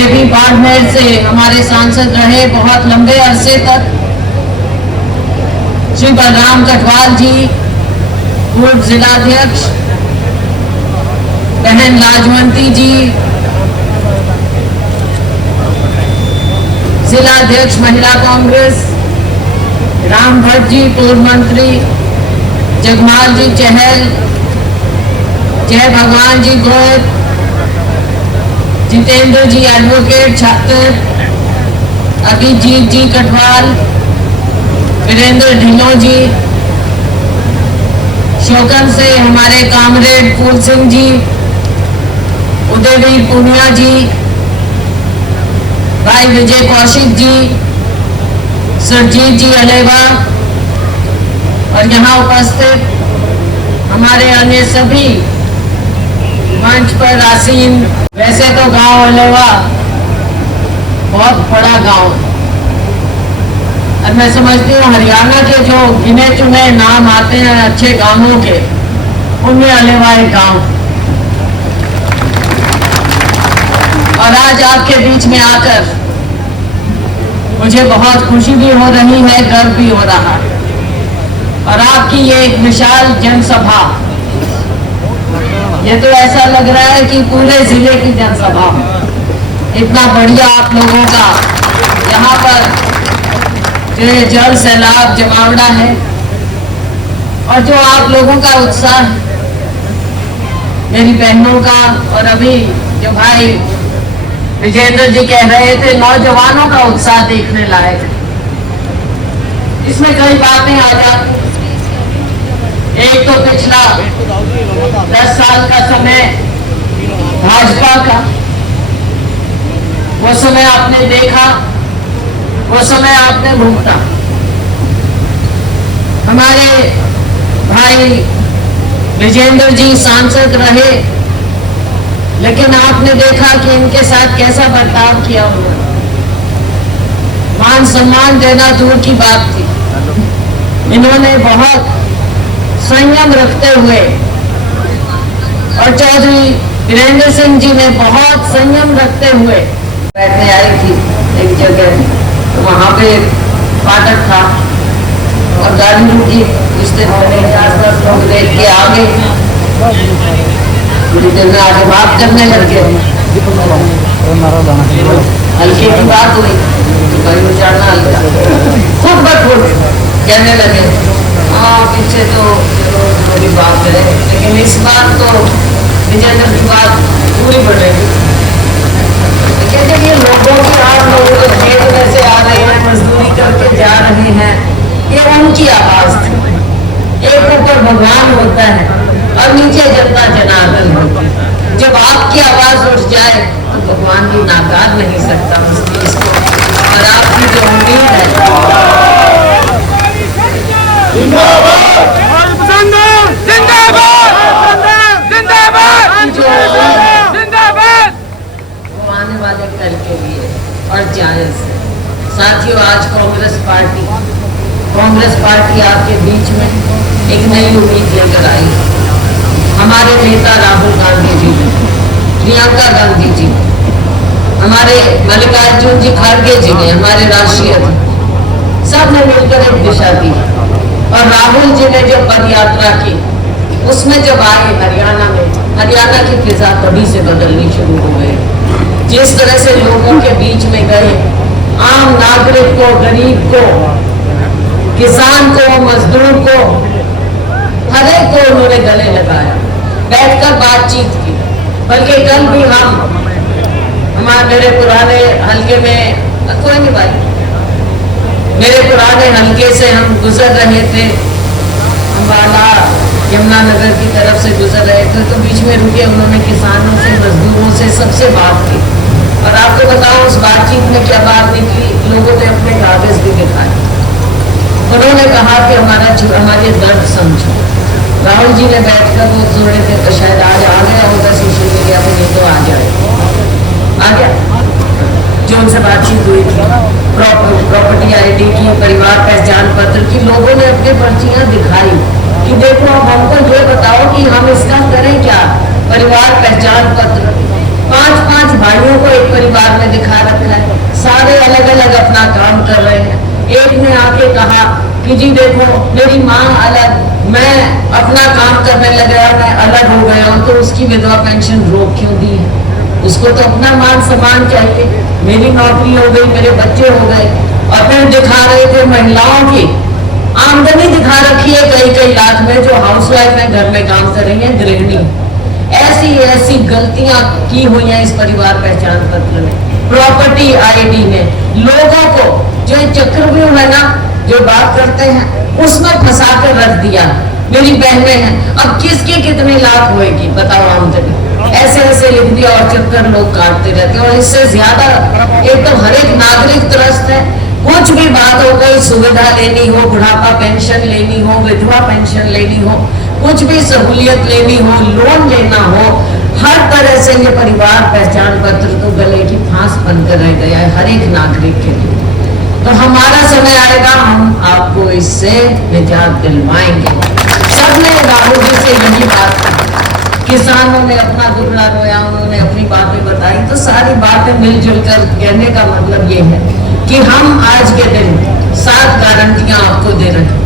जेबी बाड़मेर से हमारे सांसद रहे बहुत लंबे अरसे तक, श्री बलराम कटवाल जी, पूर्व जिलाध्यक्ष, बहन लाजवंती जी, जिलाध्यक्ष महिला कांग्रेस, राम भट्ट जी, पूर्व मंत्री, जगमाल जी चहल, जय भगवान जी गोयल, जितेंद्र जी एडवोकेट छात्र, अभिजीत जी कटवाल, वीरेंद्र ढिल्लों जी, शोकन से हमारे कामरेड फूल सिंह जी, उदयवीर पूनिया जी, भाई विजय कौशिक जी, सुरजीत जी अलेवा और यहाँ उपस्थित हमारे अन्य सभी मंच पर आसीन। वैसे तो गांव अलेवा बहुत बड़ा गांव है और मैं समझती हूँ हरियाणा के जो गिने चुने नाम आते हैं अच्छे गांवों के, उनमें अलेवा एक गांव। और आज आपके बीच में आकर मुझे बहुत खुशी भी हो रही है, गर्व भी हो रहा है। और आपकी ये एक विशाल जनसभा, ये तो ऐसा लग रहा है कि पूरे जिले की जनसभा, इतना बढ़िया आप लोगों का यहाँ पर जो जल सैलाब जमावड़ा है और जो आप लोगों का उत्साह, मेरी बहनों का और अभी जो भाई विजेंद्र जी कह रहे थे नौजवानों का उत्साह देखने लायक। इसमें कई बातें आ जाती। एक तो पिछला 10 साल का समय भाजपा का, वो समय आपने देखा, वो समय आपने भुगता। हमारे भाई विजेंद्र जी सांसद रहे, लेकिन आपने देखा कि इनके साथ कैसा बर्ताव किया उन्होंने। मान सम्मान देना दूर की बात थी, इन्होंने बहुत संयम रखते हुए, और चौधरी वीरेंद्र सिंह जी ने बहुत संयम रखते हुए बैठने आई थी एक जगह, तो वहां पे फाटक था और गाड़ी रुकी, रिश्ते होने 10-10 लोग देख के आ गए, थोड़ी देर में आगे बात करने लग गए। हल्के की बात हुई तो भाई उचारना हल्का, खुद ब खुद कहने लगे हाँ पीछे तो थोड़ी बात करें, लेकिन इस बार तो विजेंद्र की बात पूरी बढ़ेगी। कहते ये लोगों की, आप लोगों को खेत में से आ रहे हैं, मजदूरी करके जा रहे हैं, ये उनकी आवाज थी। एक ऊपर भगवान होता है और नीचे जनता जनार्दन होता है। जब आपकी आवाज उठ जाए तो भगवान भी नाकार नहीं सकता उस चीज को। और आपकी जो उम्मीद है, आने वाले कल के लिए और जायज है। साथियों, आज कांग्रेस पार्टी आपके बीच में एक नई उम्मीद लेकर आई। हमारे नेता राहुल गांधी जी, प्रियंका गांधी जी, हमारे मल्लिकार्जुन जी खड़गे जी ने, हमारे राष्ट्रीय सब ने मिलकर एक दिशा दी। और राहुल जी ने जो पद यात्रा की, उसमें जब आए हरियाणा में, हरियाणा की फिजा तभी से बदलनी शुरू हो गई। जिस तरह से लोगों के बीच में गए, आम नागरिक को, गरीब को, किसान को, मजदूर को, हर एक को उन्होंने गले लगाया, बैठकर बातचीत की। बल्कि कल भी मेरे पुराने हल्के में, कोई नहीं भाई, मेरे पुराने हल्के से हम गुजर रहे थे, अम्बाला यमुनानगर की तरफ से गुजर रहे थे, तो बीच में रुके, उन्होंने किसानों से, मजदूरों से, सबसे बात की। और आपको बताऊं उस बातचीत में क्या बात निकली, लोगों ने अपने कागज भी दिखाए। उन्होंने कहा कि हमारे दर्द समझो। राहुल जी ने बैठकर वो सुन रहे थे, तो शायद आज आ गया होगा सोशल मीडिया पर, नहीं तो आ गया जो उनसे बातचीत हुई थी, प्रॉपर्टी आईडी की, परिवार पहचान पत्र की, लोगों ने अपनी पर्चियां दिखाई कि देखो अब हमको ये बताओ कि हम इसका करें क्या। परिवार पहचान पत्र, 5-5 भाइयों को एक परिवार परिवार में दिखा रखा है, सारे अलग अलग अपना काम कर रहे हैं। एक ने आके कहा कि जी देखो मेरी माँ अलग, मैं अपना काम करने लगा, मैं अलग हो गया हूँ, तो उसकी विधवा पेंशन रोक क्यों दी है? उसको तो अपना मान सम्मान चाहिए। मेरी नौकरी हो गई, मेरे बच्चे हो गए, और फिर दिखा रहे थे महिलाओं की आमदनी दिखा रखी है कई कई लाख में, जो हाउसवाइफ है, घर में काम कर रही है, गृहिणी। ऐसी ऐसी गलतियां की हुई हैं इस परिवार पहचान पत्र में, प्रॉपर्टी आईडी में। लोगों को जो चक्रव्यूह है ना, जो बात करते हैं, उसमें फंसा कर रख दिया। मेरी बहनें हैं, अब किसके कितने लाख होएगी बताओ आमदनी, ऐसे ऐसे लिख दिया और चक्कर लोग काटते रहते हैं। और इससे ज्यादा एक तो हर एक नागरिक त्रस्त है। कुछ भी बात हो गई, सुविधा लेनी हो, बुढ़ापा पेंशन लेनी हो, विधवा पेंशन लेनी हो, कुछ भी सहूलियत लेनी हो, लोन लेना हो, हर तरह से ये परिवार पहचान पत्र तो गले की फांस बनकर रह गया है हर एक नागरिक के लिए। तो हमारा समय आएगा, हम आपको इससे निजात दिलवाएंगे। सबने राहुल जी से यही बात की, किसानों ने अपना दुखड़ा रोया, उन्होंने अपनी बातें बताई, तो सारी बातें मिलजुल कर कहने का मतलब ये है कि हम आज के दिन 7 गारंटियां आपको दे रहे हैं।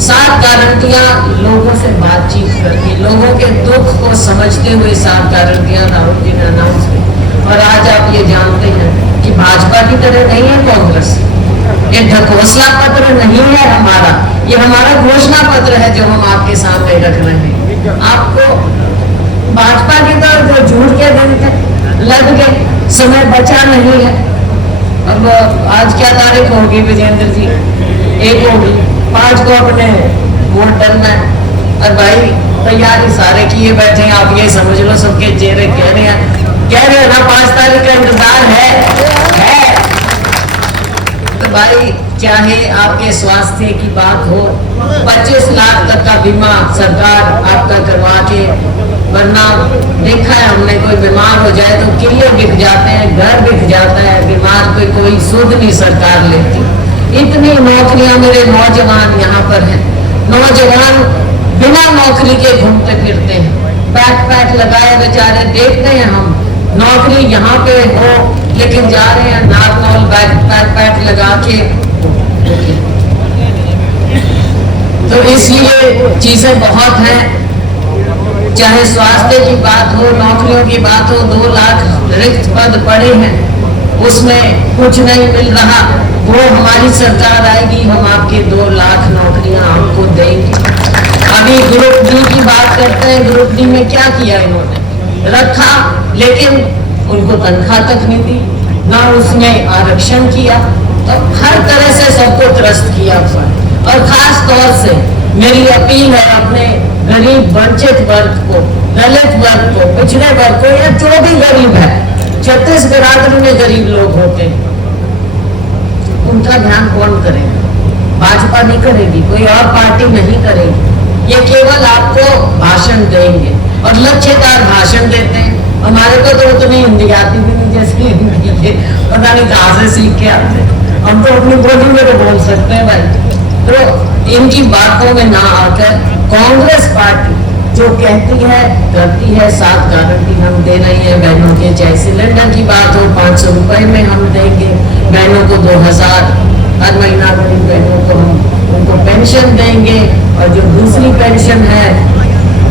7 गारंटियां लोगों से बातचीत करके, लोगों के दुख को समझते हुए 7 गारंटियां राहुल जी ने अनाउंस की। और आज आप ये जानते हैं कि भाजपा की तरह नहीं है कांग्रेस, ये घोषणा पत्र नहीं है हमारा, ये हमारा घोषणा पत्र है जो हम आपके सामने रख रहे हैं। आपको भाजपा की तरह जो झूठ के दिन थे, लग गए, समय बचा नहीं है। अब आज क्या तारीख होगी विजेंद्र जी? 1 होगी, 5 को अपने वोट डालना है। और भाई तैयारी सारे किए बैठे हैं, आप ये समझ लो सबके चेहरे कह रहे हैं ना 5 तारीख का इंतजार है। तो भाई चाहे आपके स्वास्थ्य की बात हो, 25 लाख तक का बीमा सरकार आपका करवा के, वरना देखा है हमने, कोई बीमार हो जाए तो किले बिक जाते हैं, घर बिक जाता है, बीमार पे कोई सुध नहीं सरकार लेती। इतनी नौकरियां मेरे नौजवान यहाँ पर हैं, नौजवान बिना नौकरी के घूमते फिरते हैं, पैक लगाए बेचारे, देखते हैं हम नौकरी यहाँ पे हो लेकिन जा रहे हैं नार्मल पैक लगा के। तो इसलिए चीजें बहुत हैं, चाहे स्वास्थ्य की बात हो, नौकरियों की बात हो, 2 लाख रिक्त पद पड़े हैं, उसमें कुछ नहीं मिल रहा। वो हमारी सरकार आएगी, हम आपके 2 लाख नौकरियां आपको देंगे। अभी ग्रुप डी की बात करते हैं, ग्रुप डी में क्या किया इन्होंने? रखा, लेकिन उनको तनख्वाह तक नहीं दी, ना उसमें आरक्षण किया, तो हर तरह से सबको त्रस्त किया हुआ। और खास तौर से मेरी अपील है अपने गरीब वंचित वर्ग को, दलित वर्ग को, पिछड़े वर्ग को, या जो भी गरीब है, 36 बिरादरी में गरीब लोग होते हैं, उनका ध्यान कौन करेगा? भाजपा नहीं करेगी, कोई और पार्टी नहीं करेगी। ये केवल आपको भाषण देंगे और लक्ष्यदार भाषण देते हैं। हमारे को तो उतनी हिंदी आती भी नहीं जैसे हिंदी पता नहीं कहाँ से सीख के आते, हम तो अपनी बोली में तो बोल सकते हैं भाई। तो इनकी बातों में ना आकर कांग्रेस पार्टी जो कहती है करती है, 7 गारंटी हम दे रही है बहनों के, चाहे सिलेंडर की बात हो 500 रुपए में हम देंगे, बहनों को 2000 हर महीना, गरीब बहनों को हम उनको पेंशन देंगे, और जो दूसरी पेंशन है,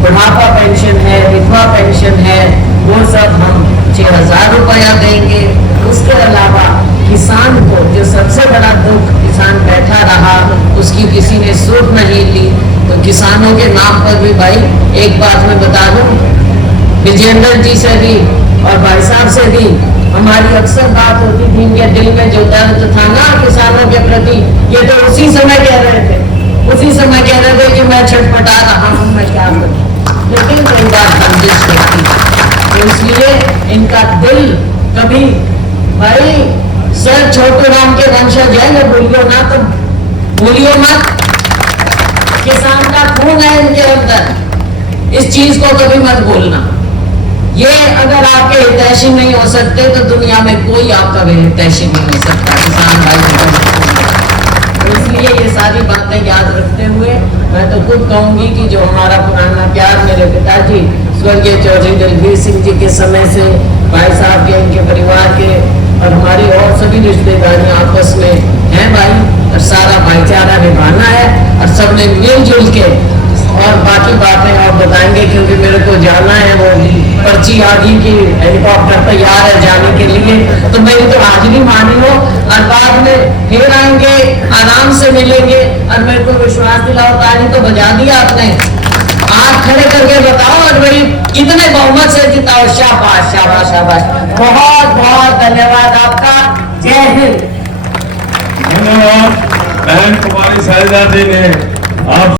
बुढ़ापा पेंशन है, विधवा पेंशन है, वो सब हम 6000 रुपया देंगे। उसके अलावा किसान को, जो सबसे बड़ा दुख, किसान बैठा रहा, उसकी किसी ने सुध नहीं ली, तो किसानों के नाम पर भी भाई एक बात मैं बता दूं, विजेंद्र जी से भी और भाई साहब से भी हमारी अक्सर बात होती थी, इनके दिल में जो दर्द था ना किसानों के प्रति, ये तो उसी समय कह रहे थे, उसी समय कह रहे थे कि मैं छटपटा रहा हूं, मैं क्या करूं, लेकिन कोई बात बंदिश होती। तो इसलिए इनका दिल कभी, भाई सर छोटू राम के वंशज है, मैं भूलियो ना, तुम भूलियो मत, किसान का खून है इनके अंदर, इस चीज को कभी मत भूलना। ये अगर आपके हितैषी नहीं हो सकते तो दुनिया में कोई आपका भी हितैषी नहीं हो सकता, किसान भाई। तो इसलिए ये सारी बातें याद रखते हुए मैं तो खुद कहूंगी कि जो हमारा पुराना प्यार मेरे पिताजी स्वर्गीय चौधरी दलबीर सिंह जी के समय से, भाई साहब के, इनके परिवार के, और और सबने मिलजुल के और बाकी बातें आप बताएंगे, क्योंकि मेरे को जाना है, वो पर्ची आ गई कि हेलीकॉप्टर तैयार है जाने के लिए, तो मेरी तो हाजिरी मानी हो और बाद में फिर आएंगे, आराम से मिलेंगे। और मेरे को विश्वास दिलाओ, ताली तो बजा दिया आपने, हाथ खड़े करके बताओ और भाई कितने बहुमत से जिताओ। शाबाश शाबाश शाबाश, बहुत बहुत धन्यवाद आपका। जय हिंद। धन्यवाद बहन कुमारी शैलजा जी ने आप